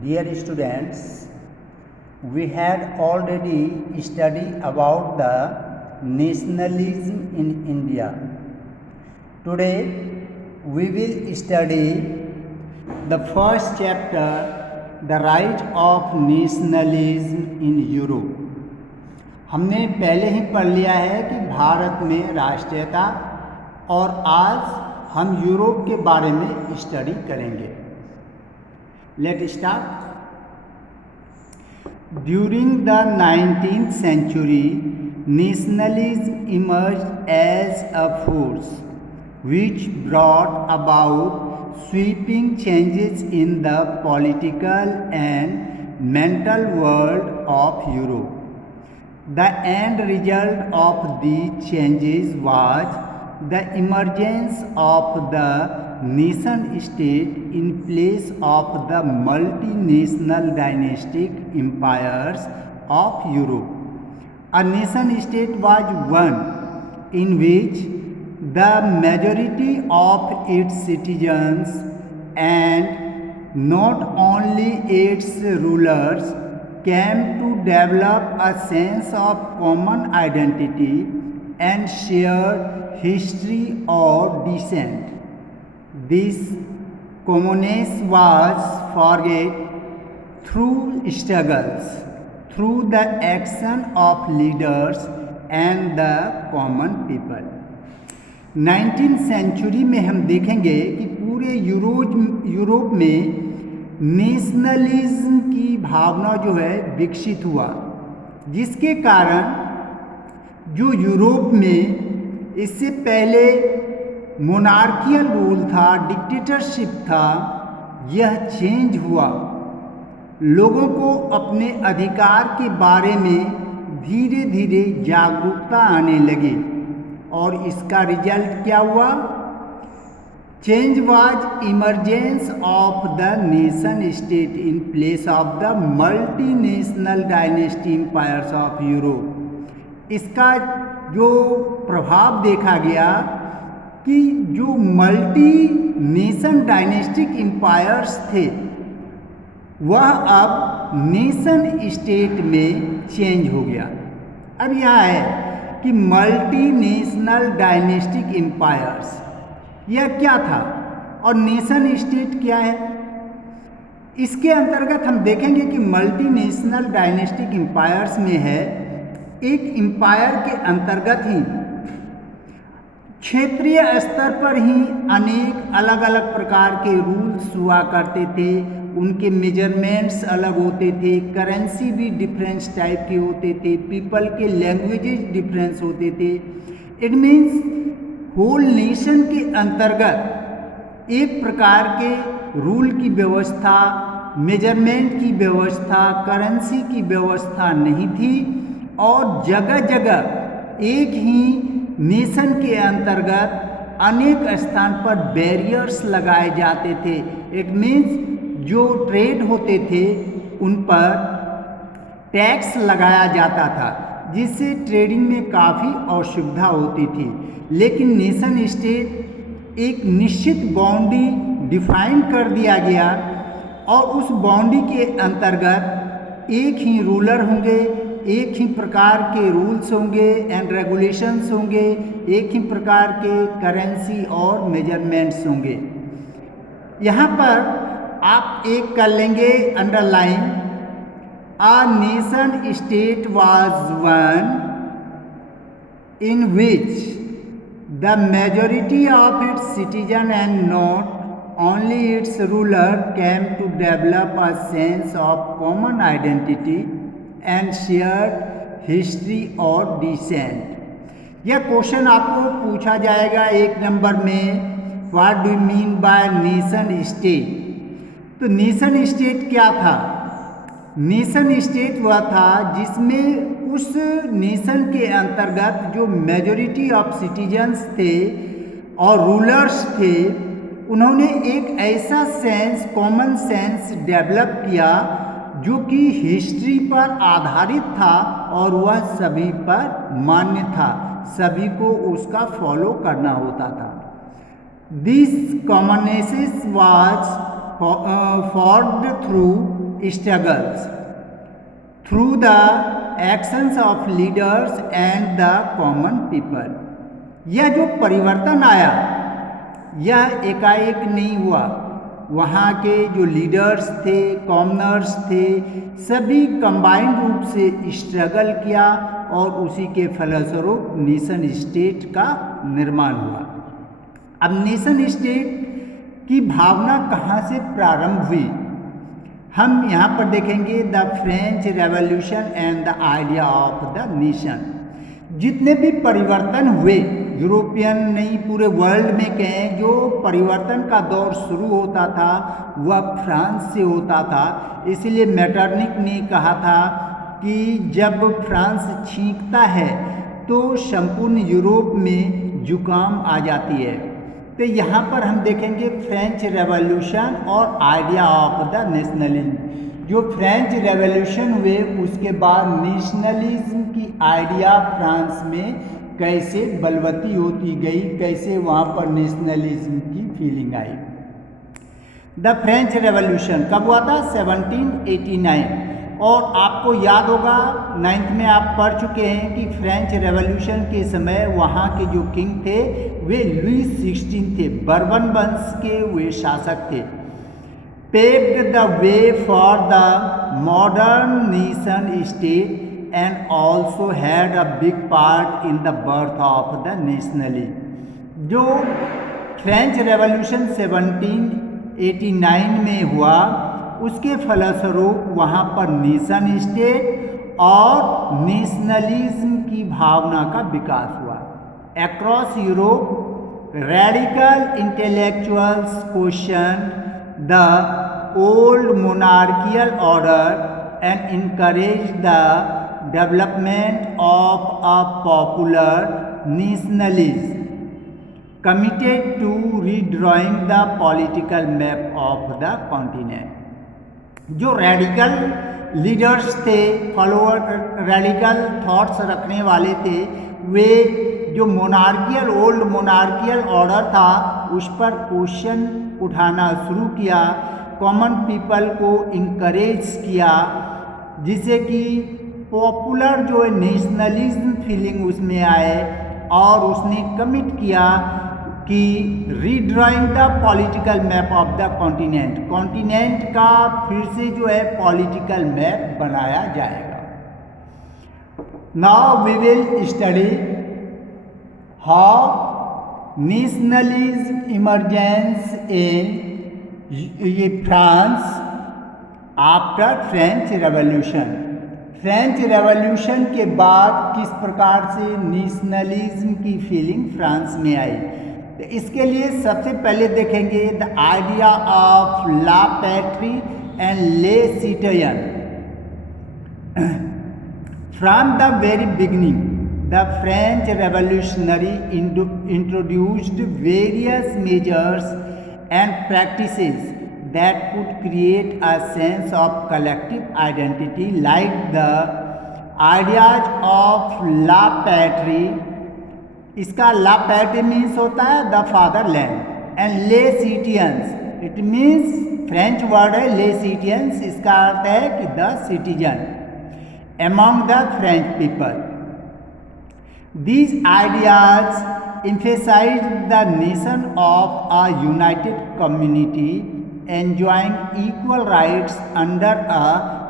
Dear students, we had already studied about the nationalism in India. Today we will study the first chapter, the rise of nationalism in Europe. हमने पहले ही पढ़ लिया है कि भारत में राष्ट्रीयता, और आज हम यूरोप के बारे में स्टडी करेंगे. Let's start. During the 19th century, nationalism emerged as a force which brought about sweeping changes in the political and mental world of Europe. The end result of these changes was the emergence of the nation state in place of the multinational dynastic empires of Europe. A nation state was one in which the majority of its citizens and not only its rulers came to develop a sense of common identity and shared history or descent. This commonness was forged through struggles, through the action of leaders and the common people. 19th century में हम देखेंगे कि पूरे Europe में nationalism की भावना जो है विकसित हुआ, जिसके कारण जो यूरोप में इससे पहले मोनार्कियल रूल था, डिक्टेटरशिप था, यह चेंज हुआ. लोगों को अपने अधिकार के बारे में धीरे धीरे जागरूकता आने लगी, और इसका रिजल्ट क्या हुआ? Change was emergence of the nation state in place of the multinational dynasty empires of Europe. इसका जो प्रभाव देखा गया कि जो मल्टी नेशन डायनेस्टिक एम्पायर्स थे वह अब नेशन स्टेट में चेंज हो गया. अब यह है कि मल्टी नेशनल डायनेस्टिक एम्पायर्स यह क्या था और नेशन स्टेट क्या है. इसके अंतर्गत हम देखेंगे कि मल्टी नेशनल डायनेस्टिक एम्पायर्स में है, एक एम्पायर के अंतर्गत ही क्षेत्रीय स्तर पर ही अनेक अलग अलग प्रकार के रूल्स हुआ करते थे. उनके मेजरमेंट्स अलग होते थे, करेंसी भी डिफरेंस टाइप के होते थे, पीपल के लैंग्वेजेस डिफरेंस होते थे. इट मीन्स होल नेशन के अंतर्गत एक प्रकार के रूल की व्यवस्था, मेजरमेंट की व्यवस्था, करेंसी की व्यवस्था नहीं थी, और जगह जगह एक ही नेशन के अंतर्गत अनेक स्थान पर बैरियर्स लगाए जाते थे. इट मीन्स जो ट्रेड होते थे उन पर टैक्स लगाया जाता था, जिससे ट्रेडिंग में काफ़ी असुविधा होती थी. लेकिन नेशन स्टेट एक निश्चित बाउंड्री डिफाइन कर दिया गया, और उस बाउंड्री के अंतर्गत एक ही रूलर होंगे, एक ही प्रकार के रूल्स होंगे एंड रेगुलेशंस होंगे, एक ही प्रकार के करेंसी और मेजरमेंट्स होंगे. यहाँ पर आप एक कर लेंगे underline, a nation state was one in which the majority of its citizen and not only its ruler came to develop a sense of common identity and shared history or descent. यह question आपको पूछा जाएगा 1 number में, what do you mean by nation state. तो nation state क्या था? Nation state वह था जिसमें उस नेशन के अंतर्गत जो मेजॉरिटी ऑफ सिटीजन्स थे और रूलर्स थे, उन्होंने एक ऐसा सेंस, कॉमन सेंस डेवलप किया जो कि हिस्ट्री पर आधारित था, और वह सभी पर मान्य था, सभी को उसका फॉलो करना होता था. This commonness was forged through struggles, through the actions of leaders and the common people. यह जो परिवर्तन आया यह एकाएक नहीं हुआ। वहाँ के जो लीडर्स थे, कॉमनर्स थे, सभी कंबाइंड रूप से स्ट्रगल किया और उसी के फलस्वरूप नेशन स्टेट का निर्माण हुआ। अब नेशन स्टेट की भावना कहाँ से प्रारंभ हुई, हम यहाँ पर देखेंगे the French revolution and the idea of the nation. जितने भी परिवर्तन हुए, यूरोपियन नहीं पूरे वर्ल्ड में कहें, जो परिवर्तन का दौर शुरू होता था वह फ्रांस से होता था। इसलिए मेटरनिक ने कहा था कि जब फ्रांस छींकता है तो संपूर्ण यूरोप में जुकाम आ जाती है। तो यहाँ पर हम देखेंगे फ्रेंच रेवोल्यूशन और आइडिया ऑफ द नेशनलिज्म। जो फ्रेंच रेवोल्यूशन हुए उसके बाद नेशनलिज्म की आइडिया फ्रांस में कैसे बलवती होती गई, कैसे वहाँ पर नेशनलिज्म की feeling I. The French revolution कब हुआ था? 1789। और आपको याद होगा 9th में आप पढ़ चुके हैं कि फ्रेंच रेवोल्यूशन के समय वहाँ के जो किंग थे वे लुई 16 थे, बर्बन वंश के वे शासक थे। paved the way for the modern nation state and also had a big part in the birth of the nationalism। जो फ्रेंच रेवोल्यूशन 1789 में हुआ उसके फलस्वरूप वहाँ पर नेशन स्टेट और नेशनलिज्म की भावना का विकास हुआ। Across Europe, radical intellectuals questioned the old monarchical order and encouraged the development of a popular nationalism committed to redrawing the political map of the continent। जो रेडिकल लीडर्स थे, follower, radical thoughts रखने वाले थे, वे जो monarchial, old monarchial order था उस पर question उठाना शुरू किया, कॉमन पीपल को इंकरेज किया, जिससे कि पॉपुलर जो नेशनलिज्म फीलिंग उसमें आए और उसने कमिट किया कि redrawing the political map of the continent, continent का फिर से जो है पॉलिटिकल मैप बनाया जाएगा। Now we will study how nationalism emergence in ये France after French revolution. French revolution के बाद किस प्रकार से नेशनलिज्म की फीलिंग फ्रांस में आई, तो इसके लिए सबसे पहले देखेंगे the idea of la patrie and le citizen. From the very beginning the French revolutionary introduced various measures and practices that could create a sense of collective identity, like the ideas of la patrie। इसका la patrie means होता है the fatherland, and ले citizens it means French word है ले citizens, इसका अर्थ है कि the citizen among the French people। These ideas emphasized the nation of a united community enjoying equal rights under a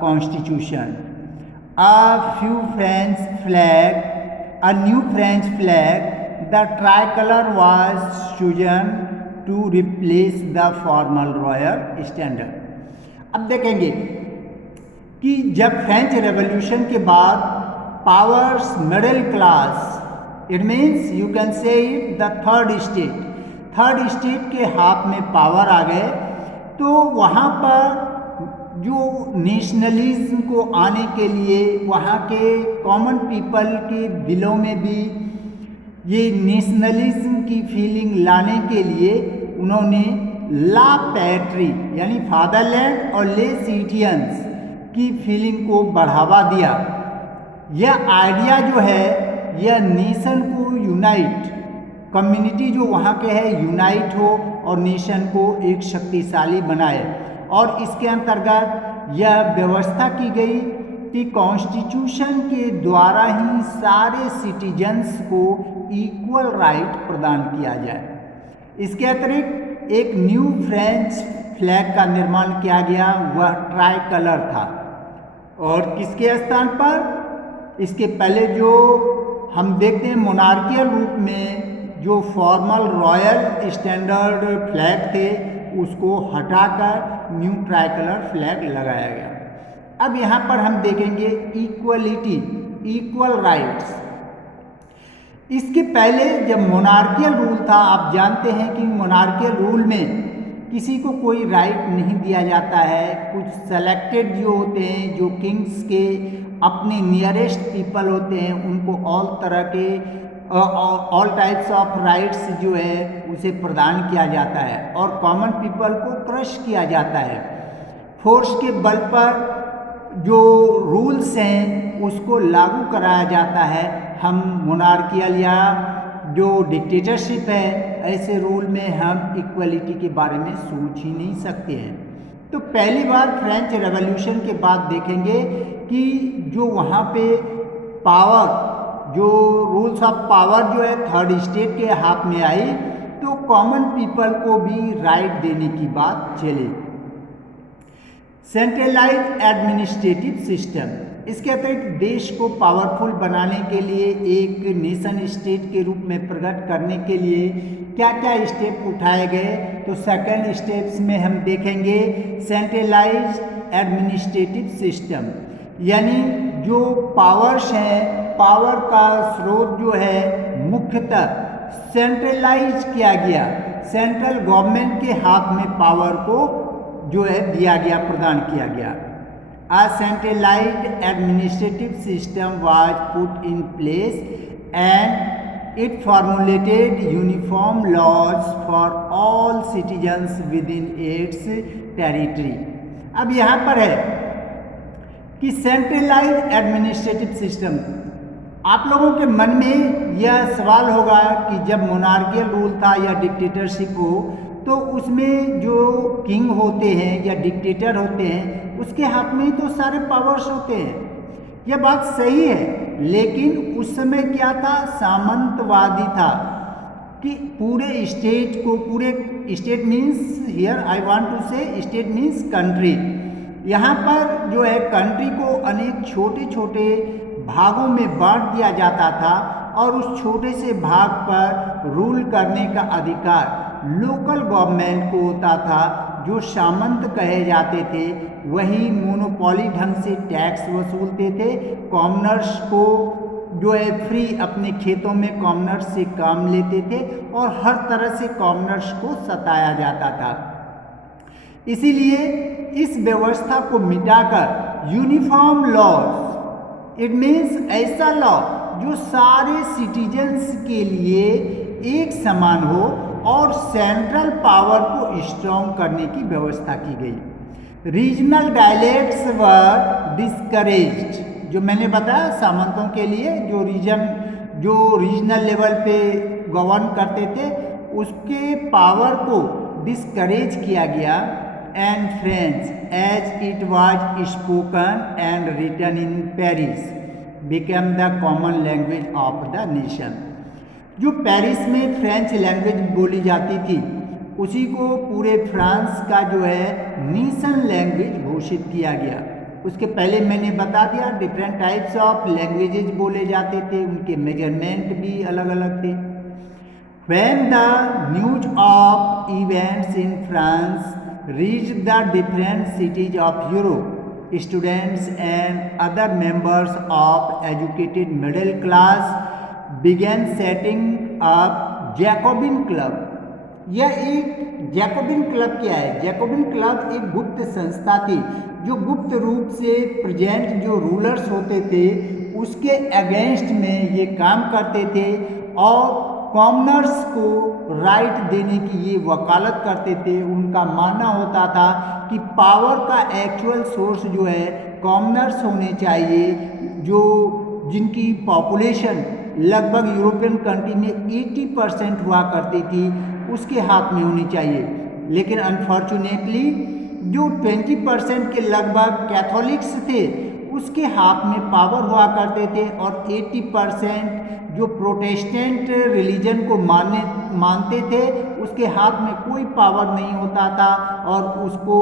constitution। A new French flag, the tricolor was chosen to replace the formal royal standard। अब देखेंगे कि जब French revolution के बाद powers middle class, it means you can say it the third state के हाथ में power आ गए, तो वहाँ पर जो नेशनलिज्म को आने के लिए वहाँ के कॉमन पीपल के दिलों में भी ये नेशनलिज्म की फीलिंग लाने के लिए उन्होंने ला पैट्री यानी फादरलैंड और ले सिटिजन्स की फीलिंग को बढ़ावा दिया। यह आइडिया जो है यह नेशन को यूनाइट कम्युनिटी जो वहाँ के है यूनाइट हो और नेशन को एक शक्तिशाली बनाए। और इसके अंतर्गत यह व्यवस्था की गई कि कॉन्स्टिट्यूशन के द्वारा ही सारे सिटीजन्स को इक्वल राइट प्रदान किया जाए। इसके अतिरिक्त एक न्यू फ्रेंच फ्लैग का निर्माण किया गया, वह ट्राई कलर था। और किसके स्थान पर? इसके पहले जो हम देखते हैं मोनार्कियल रूप में जो फॉर्मल रॉयल स्टैंडर्ड फ्लैग थे उसको हटाकर न्यू ट्राई कलर फ्लैग लगाया गया। अब यहाँ पर हम देखेंगे इक्वलिटी, इक्वल राइट्स। इसके पहले जब मोनार्कियल रूल था, आप जानते हैं कि मोनार्कियल रूल में किसी को कोई राइट नहीं दिया जाता है। कुछ सेलेक्टेड जो होते हैं, जो किंग्स के अपने नियरेस्ट पीपल होते हैं, उनको ऑल टाइप्स ऑफ राइट्स जो है उसे प्रदान किया जाता है और कॉमन पीपल को क्रश किया जाता है। फोर्स के बल पर जो रूल्स हैं उसको लागू कराया जाता है। हम मोनार्कियल या जो डिक्टेटरशिप है, ऐसे रूल में हम इक्वलिटी के बारे में सोच ही नहीं सकते हैं। तो पहली बार फ्रेंच रेवोल्यूशन के बाद देखेंगे कि जो वहाँ पे पावर, जो रूल्स ऑफ पावर जो है थर्ड स्टेट के हाथ में आई, तो कॉमन पीपल को भी राइट देने की बात चली। सेंट्रलाइज एडमिनिस्ट्रेटिव सिस्टम, इसके अतिरिक्त देश को पावरफुल बनाने के लिए, एक नेशन स्टेट के रूप में प्रकट करने के लिए क्या क्या स्टेप उठाए गए, तो सेकंड स्टेप्स में हम देखेंगे सेंट्रलाइज एडमिनिस्ट्रेटिव सिस्टम, यानी जो पावर्स हैं, पावर का स्रोत जो है मुख्यतः सेंट्रलाइज किया गया। सेंट्रल गवर्नमेंट के हाथ में पावर को जो है दिया गया, प्रदान किया गया। A centralized administrative system was put in place and it formulated uniform laws for all citizens within its territory। अब यहाँ पर है कि सेंट्रलाइज एडमिनिस्ट्रेटिव सिस्टम, आप लोगों के मन में यह सवाल होगा कि जब मोनार्कियल रूल था या डिक्टेटरशिप हो, तो उसमें जो किंग होते हैं या डिक्टेटर होते हैं उसके हाथ में ही तो सारे पावर्स होते हैं। यह बात सही है, लेकिन उस समय क्या था, सामंतवादी था कि पूरे स्टेट को, पूरे state means here I want to say state means country, यहाँ पर जो है कंट्री को अनेक छोटे छोटे भागों में बांट दिया जाता था और उस छोटे से भाग पर रूल करने का अधिकार लोकल गवर्नमेंट को होता था। जो सामंत कहे जाते थे वही मोनोपोली ढंग से टैक्स वसूलते थे, कॉमनर्स को जो है फ्री अपने खेतों में कॉमनर्स से काम लेते थे और हर तरह से कॉमनर्स को सताया जाता था। इसीलिए इस व्यवस्था को मिटाकर यूनिफॉर्म लॉज, इट मीन्स ऐसा लॉ जो सारे सिटीजन्स के लिए एक समान हो और सेंट्रल पावर को स्ट्रॉन्ग करने की व्यवस्था की गई। रीजनल डायलेक्ट्स वर डिस्करेज्ड, जो मैंने बताया सामंतों के लिए जो रीजनल लेवल पे गवर्न करते थे उसके पावर को डिस्करेज किया गया। And French as it was spoken and written in Paris became the common language of the nation. जो पेरिस में फ्रेंच लैंग्वेज बोली जाती थी उसी को पूरे फ्रांस का जो है नेशन लैंग्वेज घोषित किया गया। उसके पहले मैंने बता दिया डिफरेंट टाइप्स ऑफ लैंग्वेजेज बोले जाते थे, उनके मेजरमेंट भी अलग अलग थे। When the news of events in France reached the different cities of Europe, students and other members of educated middle class began setting up Jacobin club. यह एक जैकोबिन क्लब क्या है? जैकोबिन क्लब एक गुप्त संस्था थी जो गुप्त रूप से प्रेजेंट जो रूलर्स होते थे उसके अगेंस्ट में ये काम करते थे और कॉमनर्स को राइट देने की ये वकालत करते थे। उनका मानना होता था कि पावर का एक्चुअल सोर्स जो है कॉमनर्स होने चाहिए, जो जिनकी पॉपुलेशन लगभग यूरोपियन कंट्री में 80% हुआ करती थी उसके हाथ में होनी चाहिए, लेकिन अनफॉर्चुनेटली जो 20% के लगभग कैथोलिक्स थे उसके हाथ में पावर हुआ करते थे, और 80% जो प्रोटेस्टेंट रिलीजन को मानते थे उसके हाथ में कोई पावर नहीं होता था और उसको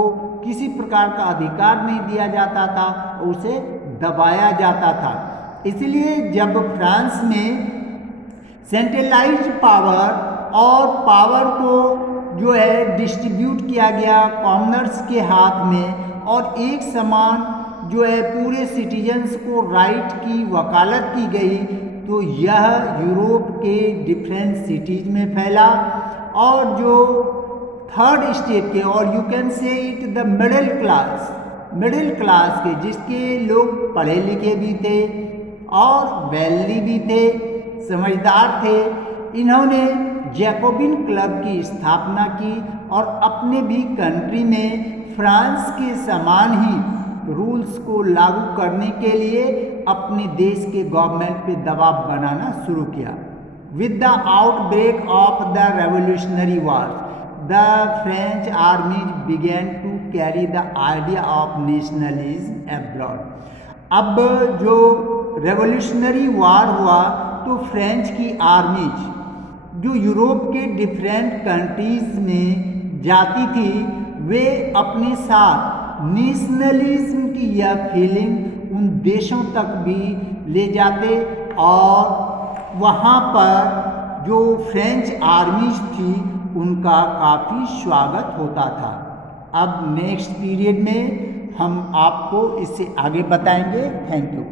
किसी प्रकार का अधिकार नहीं दिया जाता था, उसे दबाया जाता था। इसलिए जब फ्रांस में सेंट्रलाइज्ड पावर और पावर को जो है डिस्ट्रीब्यूट किया गया कॉमनर्स के हाथ में, और एक समान जो है पूरे सिटीजन्स को राइट की वकालत की गई, तो यह यूरोप के डिफरेंट सिटीज में फैला। और जो थर्ड स्टेट के, और you can say it the middle class के, जिसके लोग पढ़े लिखे भी थे और वेल्दी भी थे, समझदार थे, इन्होंने जैकोबिन क्लब की स्थापना की और अपने भी कंट्री में फ्रांस के समान ही रूल्स को लागू करने के लिए अपने देश के गवर्नमेंट पे दबाव बनाना शुरू किया। With the outbreak of the revolutionary war, the French armies began to carry the idea of nationalism abroad. अब जो रेवोल्यूशनरी वॉर हुआ तो फ्रेंच की आर्मीज जो यूरोप के डिफरेंट कंट्रीज में जाती थी, वे अपने साथ नेशनलिज्म की यह फीलिंग उन देशों तक भी ले जाते, और वहाँ पर जो फ्रेंच आर्मीज थी उनका काफ़ी स्वागत होता था। अब नेक्स्ट पीरियड में हम आपको इससे आगे बताएंगे। Thank you.